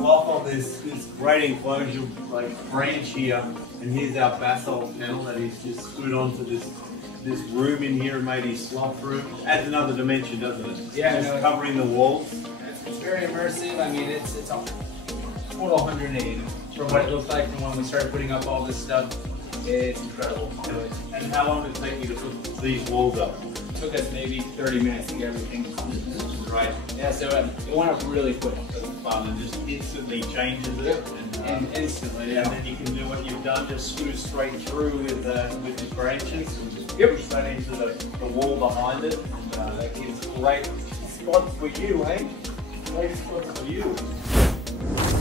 sloth on this great enclosure like branch here, and here's our basalt panel that he's just screwed onto this room in here and made his sloth room. Adds another dimension, doesn't it? Yeah, just covering the walls. It's very immersive. I mean, it's a total 180 from what it looked like from when we started putting up all this stuff. It's incredible. And how long did it take you to put these walls up? It took us maybe 30 minutes to get everything. Right. Yeah, so it went up really quick. It's fun and just instantly changes it. And instantly, yeah. And then you can do what you've done, just screw straight through with the branches and just push that into the wall behind it. And that gives great spots for you, eh? Great spots for you.